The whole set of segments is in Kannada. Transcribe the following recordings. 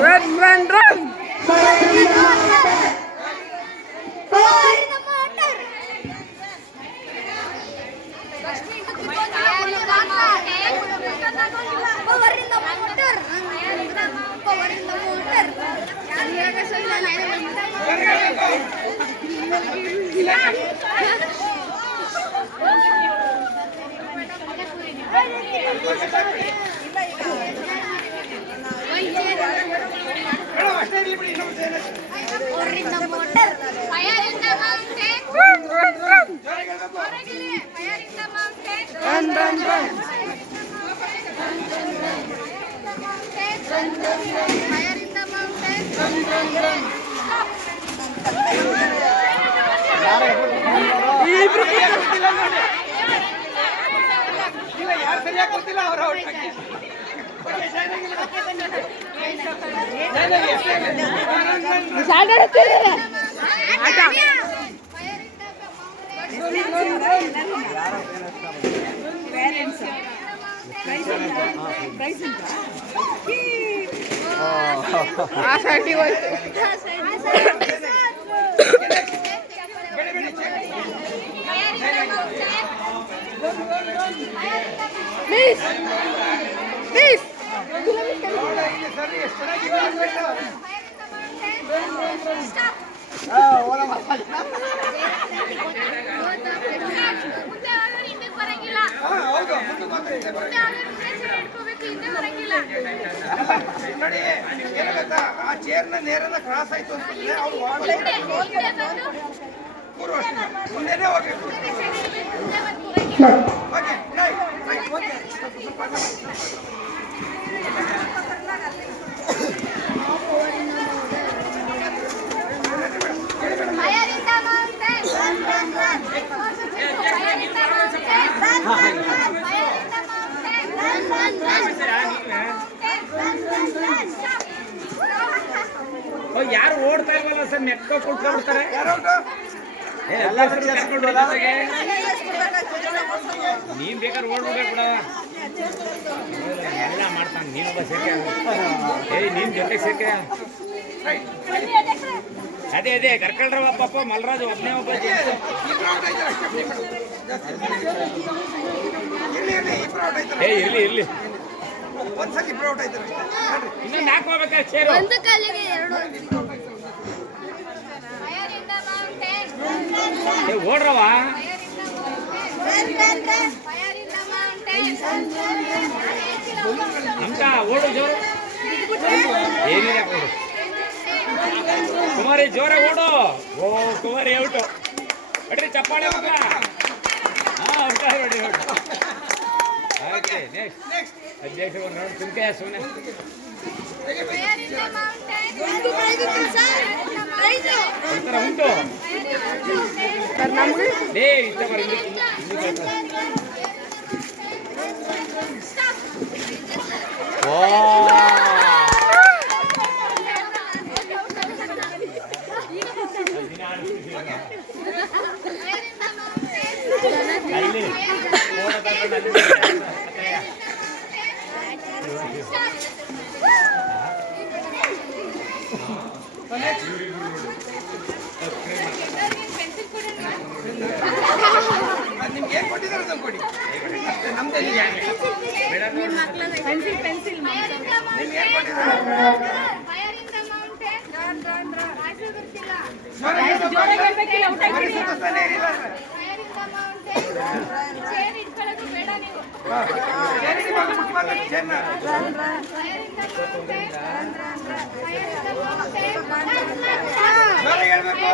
Run, run, run! Fire ಯಾರು ಸರಿಯಾಗಿ ಗೊತ್ತಿಲ್ಲ ಅವ್ರ Fire in the mountain. ಆ ಸೈಡಿಗೆ ಹೋಯ್ತು Fire in ನೋಡಿ ಏನು ಗೊತ್ತಾ ಆ ಚೇರ್ನ ನೇರನ ಕ್ರಾಸ್ ಆಯ್ತು ಅಂತಂದ್ರೆ ಅವ್ರು ಮೂರು ವರ್ಷ ಮುಂದೆನೇ ಹೋಗ್ಬೇಕು ಓಕೆ ಓಕೆ ಯಾರು ಓಡ್ತಾ ಇಲ್ವಲ್ಲ ಸರ್? ನೆಕ್ಕ ಕೊಟ್ಕೊಂಡ್ಬಿಡ್ತಾರೆ. ನೀನ್ ಬೇಕಾದ್ರೆ ಓಡ್ಬೇಕು ಬಿಡ. ಎಲ್ಲ ಮಾಡ್ತಾನೆ ನೀನೊಬ್ಬ ಸೇಕೆ ಏಯ್ ನೀನ್ ಜೊತೆ ಸೇಕೆ ಅದೇ ಅದೇ ಕರ್ಕೊಂಡ್ರವ ಪಾಪ ಮಲ್ರಾಜ್ ಒಬ್ಬನೇ ಒಬ್ಬ ಇರ್ಲಿ ಇರ್ಲಿ ಇಬ್ರು ಔಟ್ ಆಯ್ತಾರೆ ಏಯ್ ಇರ್ಲಿ ಇರ್ಲಿ. ಒಂದ್ಸತಿ ಇಬ್ರು ಔಟ್ ಆಯ್ತಾರೆ ಅಷ್ಟೇ ನೋಡ್ರಿ ಇನ್ನು ನಾಲ್ಕು ಹೋಗ್ಬೇಕಾ ಸೇರು ಒಂದು ಕಾಲಿಗೆ ಎರಡು. ಏ ಓಡ್ರವ. ಅಂತ ಓಡು ಜೋರು. ಏನಿಲ್ಲ ಓಡು. ಕುಮಾರಿ ಜೋರಾಗಿ ಓಡು ಓ ಕುಮಾರಿ ಔಟು ಹೊಡ್ರಿ ಚಪ್ಪಾಳೆ ಮಗ ಹಾ ಔಟ ಹೊಡಿ ಹೊಡಿ ಓಕೆ ನೆಕ್ಸ್ಟ್ ಅಧ್ಯಕ್ಷ ನೋಡಿ ಸುಮ್ಕೆ ಸುಮ್ಮನೆ Fire in the mountain. ಒಂದು ಪ್ರೈಜ್ ನಿಮ್ಗೆ ಏನು ಕೊಟ್ಟಿದ್ದಾರೆ ಅದನ್ನು ಕೊಡಿ Fire in the ನಿಮ್ಗೆ ಏನು ಕೊಟ್ಟಿದ್ದಾರೆ. ಚೇರ್ ಇಟ್ಕೊಳ್ಳೋದು ಬೇಡ ನೀವು. ಸೇರಿ ಬಂದು ಮುಟ್ಬಾರ್ದು ಚೇರ್ನ. Fire in the mountain. Fire in the mountain. ಜೋರಾಗಿ ಹೇಳ್ಬೇಕು.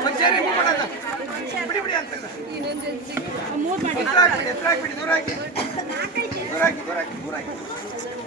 ಒಂದು ಚೇರಿ ಮುಟ್ಬಿಡೋಣ. ಬಿಡಿ ಬಿಡಿ ಅಂತ ಎತ್ತರ ಹಾಕ್ಬಿಡಿ ಎತ್ತರ ಹಾಕ್ಬಿಡಿ ದೂರ ಹಾಕಿ ದೂರ ಹಾಕಿ ದೂರ ಹಾಕಿ ದೂರ ಹಾಕಿ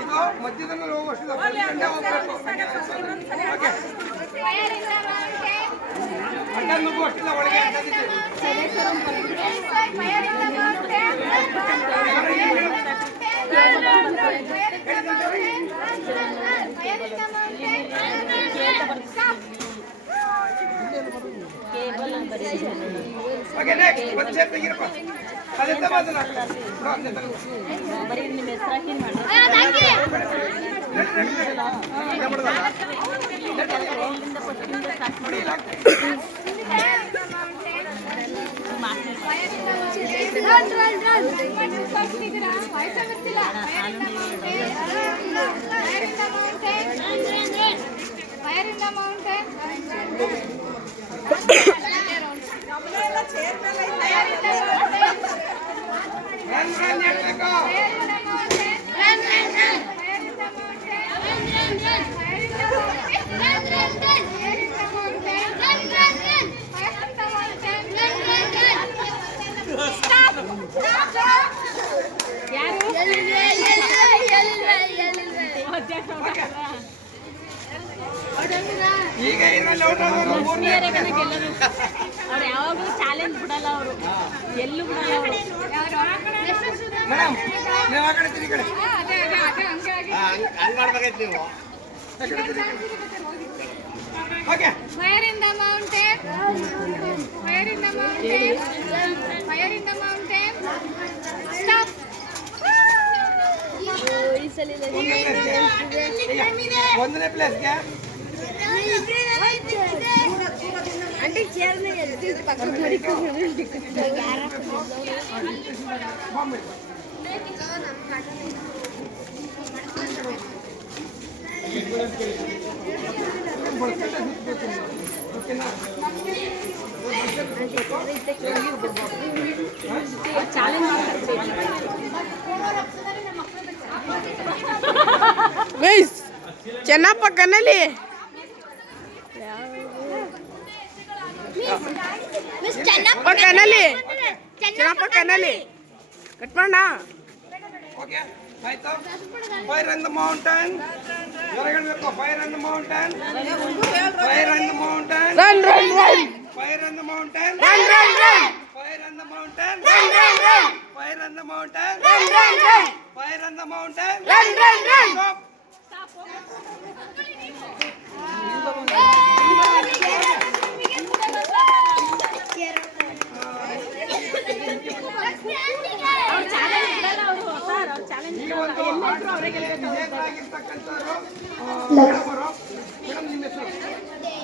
ಇದು ಮಧ್ಯದಲ್ಲಿ ಹೋಗುವಷ್ಟು ಗಂಟೆ ಹೋಗ್ಬೇಕು okay Fire in the mountain. ಅಡ್ಡ ನುಗ್ಗುವಷ್ಟಿಲ್ಲ ಒಳಗೆ ಅಂತಂದಿದ್ದೀವಿ. ಓಕೆ ನೆಕ್ಸ್ಟ್ ಒಂದು ಸೇರ್ ತೆಗೀರಪ್ಪ ಅದೆಂತ ಮಾತಲ್ಲ Run, run, run. ಬರ್ತಿದ್ದೀರಾ? Yeah. ಈಗ ಅವ್ರು ಯಾವಾಗಲೂ ಚಾಲೆಂಜ್ ಬಿಡಲ್ಲ ಅವರು. ಎಲ್ಲೂ ಬಿಡಲ್ಲ ಅವರು. ಮೇಡಮ್ ನೀವು ಆ ಕಡೆ ತಿರುಗಿ ಕಡೆ. ಅದೇ ಅದೇ ಅದೇ ಹಂಗೆ ಕಡೆ ತಿರುಗಿ. Okay Fire mountain. Fire mountain. Fire in the mountain. Stop. ಒಂದನೇ ಪ್ಲೇಸ್ಗೆ అంటే చీరని పక్కన ಬಾಂಬೆ चना पकाने लिए पकाने लिए चना पकाने लिए కట్టుకోండా okay right fire and mountain జరగండి వెళ్తా fire and mountain fire and mountain run run run fire and mountain run run run fire and mountain run run run fire and mountain run run run fire and mountain run run run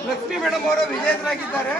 Lakshmi madam ಅವರು ವಿಜೇತರಾಗಿದ್ದಾರೆ.